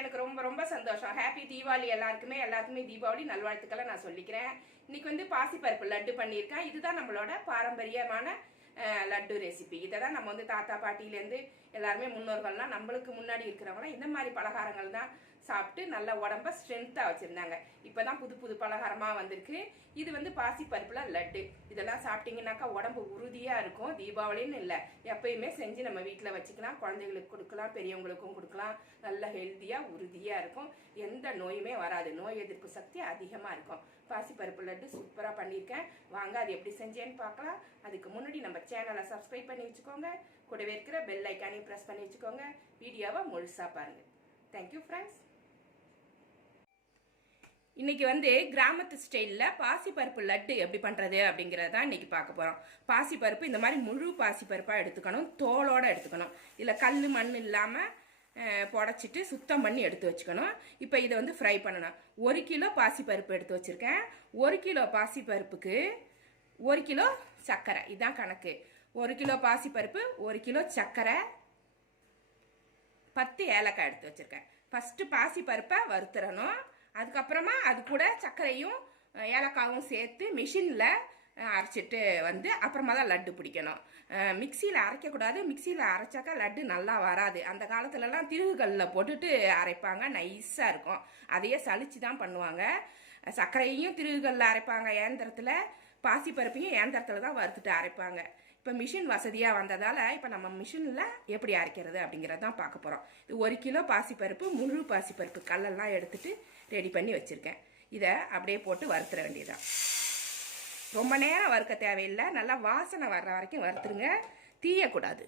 எனக்கு ரொம்ப ரொம்ப சந்தோஷம். ஹாப்பி தீபாவளி எல்லாருக்குமே எல்லாருக்குமே தீபாவளி நல்வாழ்த்துக்களை நான் சொல்லிக்கிறேன். இன்னைக்கு வந்து பாசிப்பருப்பு லட்டு பண்ணியிருக்கேன். இதுதான் நம்மளோட பாரம்பரியமான லட்டு ரெசிபி இதை தான் நம்ம வந்து தாத்தா பாட்டியிலேருந்து எல்லாருமே முன்னோர்கள்லாம் நம்மளுக்கு முன்னாடி இருக்கிறவங்களாம் இந்த மாதிரி பலகாரங்கள் தான் சாப்பிட்டு நல்ல உடம்ப ஸ்ட்ரென்த்தாக வச்சுருந்தாங்க. இப்போ தான் புது புது பலகாரமாக வந்திருக்கு. இது வந்து பாசிப்பருப்புல லட்டு. இதெல்லாம் சாப்பிட்டீங்கன்னாக்கா உடம்பு உறுதியாக இருக்கும். தீபாவளின்னு இல்லை. எப்பயுமே செஞ்சு நம்ம வீட்டில் வச்சுக்கலாம். குழந்தைகளுக்கு கொடுக்கலாம். பெரியவங்களுக்கும் கொடுக்கலாம். நல்ல ஹெல்த்தியாக உறுதியாக இருக்கும். எந்த நோயுமே வராது. நோய் எதிர்ப்பு சக்தி அதிகமாக இருக்கும். பாசிப்பருப்பு லட்டு சூப்பராக பண்ணியிருக்கேன் வாங்க அது எப்படி செஞ்சேன்னு பார்க்கலாம். அதுக்கு முன்னாடி நம்ம சேனலை சப்ஸ்கிரைப் பண்ணி வச்சுக்கோங்க. கூடவே இருக்கிற பெல் ஐக்கானையும் ப்ரெஸ் பண்ணி வச்சுக்கோங்க. வீடியோவை முழுசாக பாருங்கள் தேங்க்யூ ஃப்ரெண்ட்ஸ் இன்றைக்கி வந்து கிராமத்து ஸ்டைலில் பாசிப்பருப்பு லட்டு எப்படி பண்ணுறது அப்படிங்கிறத தான் இன்றைக்கி பார்க்க போகிறோம் பாசிப்பருப்பு இந்த மாதிரி முழு பாசிப்பருப்பாக எடுத்துக்கணும். தோலோடு எடுத்துக்கணும். இதில் கல் மண் இல்லாமல் புடச்சிட்டு சுத்தம் பண்ணி எடுத்து வச்சுக்கணும். இப்போ இதை வந்து ஃப்ரை பண்ணணும். ஒரு கிலோ பாசிப்பருப்பு எடுத்து வச்சுருக்கேன். ஒரு கிலோ பாசிப்பருப்புக்கு ஒரு கிலோ சர்க்கரை. இதுதான் கணக்கு. ஒரு கிலோ பாசிப்பருப்பு ஒரு கிலோ சர்க்கரை. பத்து ஏலக்காய் எடுத்து வச்சுருக்கேன். ஃபஸ்ட்டு பாசிப்பருப்பை வறுத்துறணும். அதுக்கப்புறமா அது கூட சர்க்கரையும் ஏலக்காவும் சேர்த்து மிஷினில் அரைச்சிட்டு வந்து அப்புறமா தான் லட்டு பிடிக்கணும். மிக்சியில் அரைக்கக்கூடாது. மிக்சியில் அரைச்சாக்கா லட்டு நல்லா வராது. அந்த காலத்துலலாம் திருகுகளில் போட்டுட்டு அரைப்பாங்க. நைஸாக இருக்கும். அதையே சளிச்சு தான் பண்ணுவாங்க. சர்க்கரையும் திருகுகளில் அரைப்பாங்க. ஏந்திரத்தில் பாசிப்பருப்பையும் ஏந்திரத்தில் தான் வறுத்துட்டு அரைப்பாங்க. இப்போ மிஷின் வசதியாக வந்ததால் இப்போ நம்ம மிஷினில் எப்படி அரைக்கிறது அப்படிங்கிறது தான் பார்க்க போகிறோம் இது ஒரு கிலோ பாசிப்பருப்பு முழு பாசிப்பருப்பு கல்லெல்லாம் எடுத்துட்டு ரெடி பண்ணி வச்சுருக்கேன். இதை அப்படியே போட்டு வறுத்துற வேண்டியதுதான் ரொம்ப நேரம் வறுக்க தேவையில்லை. நல்லா வாசனை வர்ற வரைக்கும் வறுத்துருங்க. தீயக்கூடாது.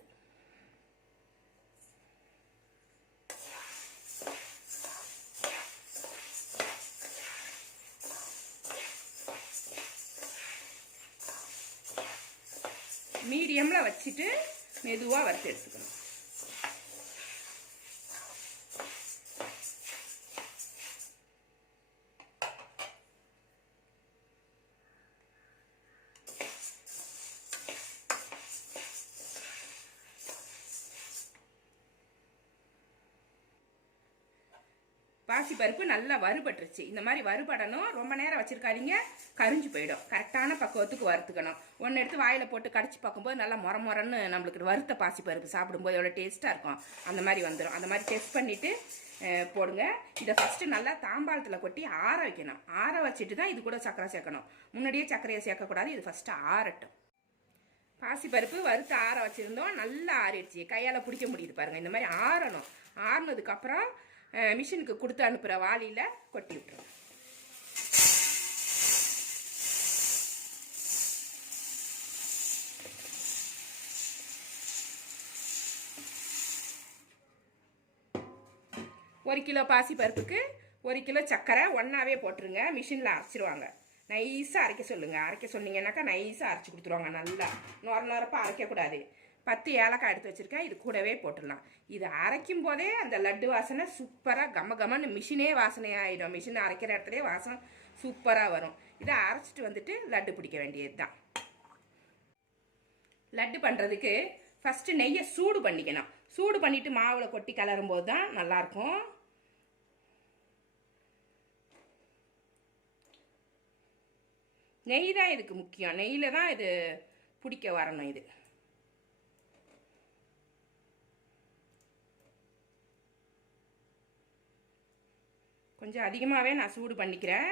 மீடியமில் வச்சுட்டு மெதுவாக வறுத்து எடுத்துக்கணும். பாசிப்பருப்பு நல்லா வறுபட்டுருச்சு. இந்த மாதிரி வறுபடணும். ரொம்ப நேரம் வச்சிருக்காதீங்க. கரிஞ்சு போயிடும். கரெக்டான பக்குவத்துக்கு வறுத்துக்கணும். ஒன்று எடுத்து வாயில் போட்டு கடிச்சு பார்க்கும்போது நல்லா முற முறன்னு நம்மளுக்கு வறுத்த பாசிப்பருப்பு சாப்பிடும்போது எவ்வளோ டேஸ்ட்டாக இருக்கும். அந்த மாதிரி வந்துடும் அந்த மாதிரி டெஸ்ட் பண்ணிவிட்டு போடுங்க. இதை ஃபஸ்ட்டு நல்லா தாம்பாளத்தில் கொட்டி ஆற வைக்கணும். ஆற வச்சுட்டு தான் இது கூட சர்க்கரை சேர்க்கணும். முன்னாடியே சர்க்கரையை சேர்க்கக்கூடாது. இது ஃபஸ்ட்டு ஆறட்டும். பாசிப்பருப்பு வறுத்து ஆற வச்சுருந்தோம். நல்லா ஆறிடுச்சு. கையால் பிடிக்க முடியுது பாருங்கள் இந்த மாதிரி ஆறணும். ஆறுனதுக்கப்புறம் மிஷினுக்கு கொடுத்து அனுப்புகிற வாளியில் கொட்டி விட்டுருவோம் ஒரு கிலோ பாசி பருப்புக்கு ஒரு கிலோ சர்க்கரை ஒன்றாவே போட்டுருங்க. மிஷினில் அரைச்சிருவாங்க. நைஸாக அரைக்க சொல்லுங்கள் அரைக்க சொன்னீங்கன்னாக்கா நைஸாக அரைச்சி கொடுத்துருவாங்க நல்லா. நொர நொரப்பாக அரைக்கக்கூடாது. பத்து ஏலக்காய் எடுத்து வச்சுருக்கேன். இது கூடவே போட்டுடலாம். இது அரைக்கும் போதே அந்த லட்டு வாசனை சூப்பராக கம கமன்னு மிஷினே வாசனையாயிடும் மிஷின் அரைக்கிற இடத்துலே வாசனை சூப்பராக வரும். இதை அரைச்சிட்டு வந்துட்டு லட்டு பிடிக்க வேண்டியது தான் லட்டு பண்ணுறதுக்கு ஃபஸ்ட்டு நெய்யை சூடு பண்ணிக்கணும். சூடு பண்ணிவிட்டு மாவில் கொட்டி கலரும் போது தான் நல்லாயிருக்கும். நெய் தான் இதுக்கு முக்கியம். நெய்யில் தான் இது பிடிக்க வரணும் இது. கொஞ்சம் அதிகமாகவே நான் சூடு பண்ணிக்கிறேன்.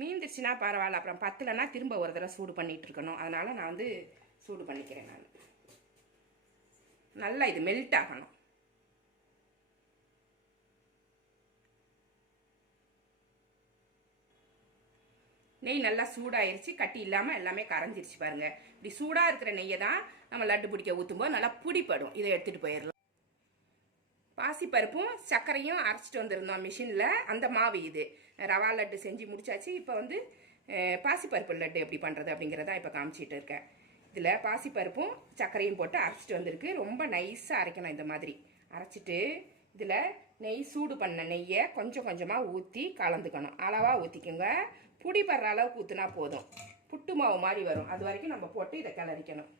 மீந்துருச்சுன்னா பரவாயில்ல. அப்புறம் பத்தலைன்னா திரும்ப ஒரு தடவை சூடு பண்ணிகிட்டு இருக்கணும். அதனால் நான் வந்து சூடு பண்ணிக்கிறேன் நான். நல்லா இது மெல்ட் ஆகணும். நெய் நல்லா சூடாயிருச்சு. கட்டி இல்லாமல் எல்லாமே கரைஞ்சிருச்சு பாருங்க. இப்படி சூடாக இருக்கிற நெய்யை தான் நம்ம லட்டு பிடிக்க ஊற்றும்போது நல்லா பிடிப்படும் இதை எடுத்துகிட்டு போயிடலாம். பாசிப்பருப்பும் சர்க்கரையும் அரைச்சிட்டு வந்திருந்தோம் மிஷினில் அந்த மாவு இது. ரவா லட்டு செஞ்சு முடிச்சாச்சு. இப்போ வந்து பாசிப்பருப்பு லட்டு எப்படி பண்ணுறது அப்படிங்கிறத இப்போ காமிச்சிட்டு இருக்கேன். இதில் பாசிப்பருப்பும் சர்க்கரையும் போட்டு அரைச்சிட்டு வந்திருக்கு. ரொம்ப நைஸாக அரைக்கணும் இந்த மாதிரி. அரைச்சிட்டு இதில் நெய் சூடு பண்ண நெய்யை கொஞ்சம் கொஞ்சமாக ஊற்றி கலந்துக்கணும். அளவாக ஊற்றிக்கோங்க புடி படுற அளவுக்கு ஊற்றினா போதும். புட்டு மாவு மாதிரி வரும். அது வரைக்கும் நம்ம போட்டு இதை கிளறிக்கணும்.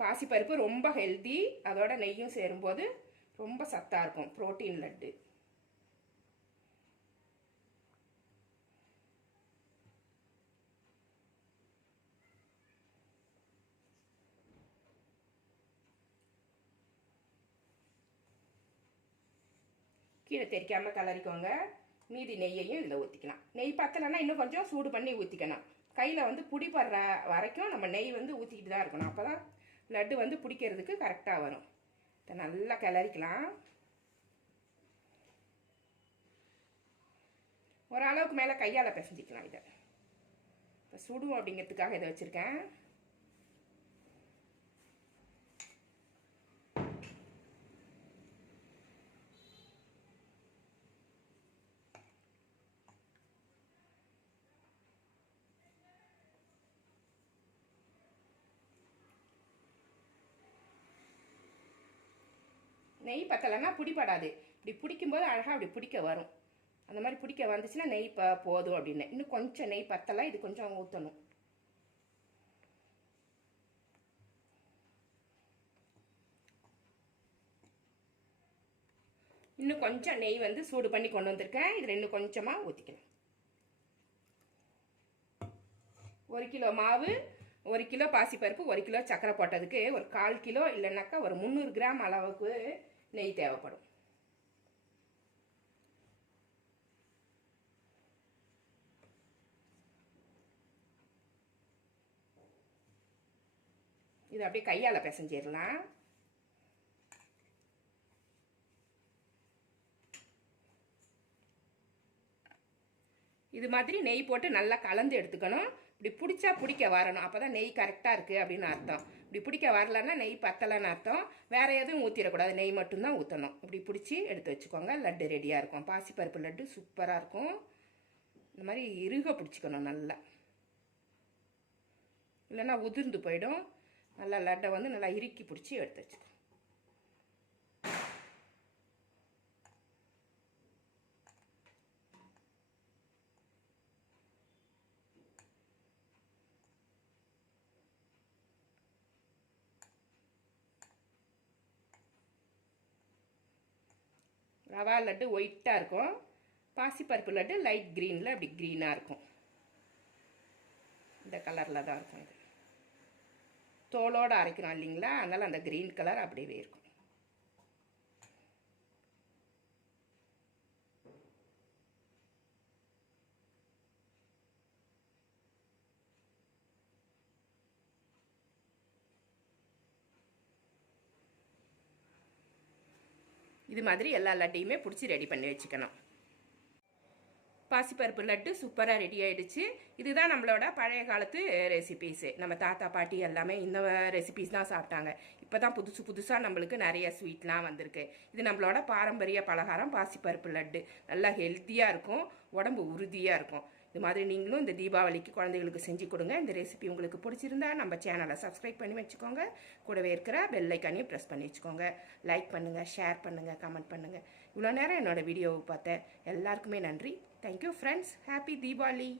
பாசிப்பருப்பு ரொம்ப ஹெல்தி அதோட நெய்யும் சேரும்போது ரொம்ப சத்தாக இருக்கும் புரோட்டீன் லட்டு. கீழே தெரிக்காமல் கலரிக்கோங்க. மீதி நெய்யையும் இதில் ஊற்றிக்கலாம் நெய் பத்தலைன்னா இன்னும் கொஞ்சம் சூடு பண்ணி ஊற்றிக்கணும் கையில் வந்து பிடிப்படுற வரைக்கும் நம்ம நெய் வந்து ஊற்றிக்கிட்டு தான் இருக்கணும். அப்போ தான் லட்டு வந்து பிடிக்கிறதுக்கு கரெக்டாக வரும். இதை நல்லா கிளறிக்கலாம். ஓரளவுக்கு மேலே கையால் பிசைஞ்சிக்கலாம் இதை. இப்போ சுடும் அப்படிங்கிறதுக்காக இதை வச்சுருக்கேன். நெய் பத்தலைன்னா பிடிப்படாது இப்படி பிடிக்கும்போது அழகாக அப்படி பிடிக்க வரும். அந்த மாதிரி பிடிக்க வந்துச்சுன்னா நெய் ப போதும் அப்படின்னு. இன்னும் கொஞ்சம் நெய் பத்தலை இது கொஞ்சம் ஊற்றணும் இன்னும் கொஞ்சம் நெய் வந்து சூடு பண்ணி கொண்டு வந்திருக்கேன். இதில் இன்னும் கொஞ்சமாக ஊற்றிக்கணும் ஒரு கிலோ மாவு ஒரு கிலோ பாசிப்பருப்பு ஒரு கிலோ சக்கரை போட்டதுக்கு ஒரு கால் கிலோ இல்லைன்னாக்கா ஒரு முந்நூறு கிராம் அளவுக்கு நெய் தேவைப்படும். இது அப்படியே கையால் பிசைஞ்சிடலாம். இது மாதிரி நெய் போட்டு நல்லா கலந்து எடுத்துக்கணும். இப்படி பிடிச்சா பிடிக்க வரணும். அப்போ தான் நெய் கரெக்டாக இருக்குது அப்படின்னு அர்த்தம். இப்படி பிடிக்க வரலன்னா நெய் பத்தலைன்னு அர்த்தம். வேறு எதுவும் ஊற்றிடக்கூடாது நெய் மட்டும்தான் ஊற்றணும் இப்படி பிடிச்சி எடுத்து வச்சுக்கோங்க. லட்டு ரெடியாக இருக்கும். பாசிப்பருப்பு லட்டு சூப்பராக இருக்கும். இந்த மாதிரி இறுக பிடிச்சிக்கணும் நல்லா. இல்லைன்னா உதிர்ந்து போயிடும். நல்லா லட்டை வந்து நல்லா இறுக்கி பிடிச்சி எடுத்து வச்சுக்கோங்க. ரவா லட்டு ஒயிட்டாக இருக்கும். பாசிப்பருப்பு லட்டு லைட் க்ரீனில் அப்படி க்ரீனாக இருக்கும். இந்த கலரில் தான் இருக்கும் இது. தோலோடு அரைக்கிறோம் இல்லைங்களா? அதனால் அந்த க்ரீன் கலர் அப்படியே இருக்கும். இது மாதிரி எல்லா லட்டையுமே பிடிச்சி ரெடி பண்ணி வச்சுக்கணும். பாசிப்பருப்பு லட்டு சூப்பராக ரெடி ஆகிடுச்சு இதுதான் நம்மளோட பழைய காலத்து ரெசிபீஸு நம்ம தாத்தா பாட்டி எல்லாமே இந்த ரெசிபீஸ் தான் சாப்பிட்டாங்க. இப்போ தான் புதுசு புதுசாக நம்மளுக்கு நிறைய ஸ்வீட்லாம் வந்திருக்கு. இது நம்மளோட பாரம்பரிய பலகாரம் பாசிப்பருப்பு லட்டு. நல்லா ஹெல்த்தியாக இருக்கும். உடம்பு உறுதியாக இருக்கும். இது மாதிரி நீங்களும் இந்த தீபாவளிக்கு குழந்தைகளுக்கு செஞ்சு கொடுங்க. இந்த ரெசிபி உங்களுக்கு பிடிச்சிருந்தா நம்ம சேனலை சப்ஸ்கிரைப் பண்ணி வச்சுக்கோங்க. கூடவே இருக்கிற பெல்லைக்கானையும் ப்ரெஸ் பண்ணி வச்சுக்கோங்க. லைக் பண்ணுங்கள் ஷேர் பண்ணுங்கள் கமெண்ட் பண்ணுங்கள் இவ்வளோ நேரம் என்னோடய வீடியோவை பார்த்தேன் எல்லாருக்குமே நன்றி. Thank you friends happy Deepavali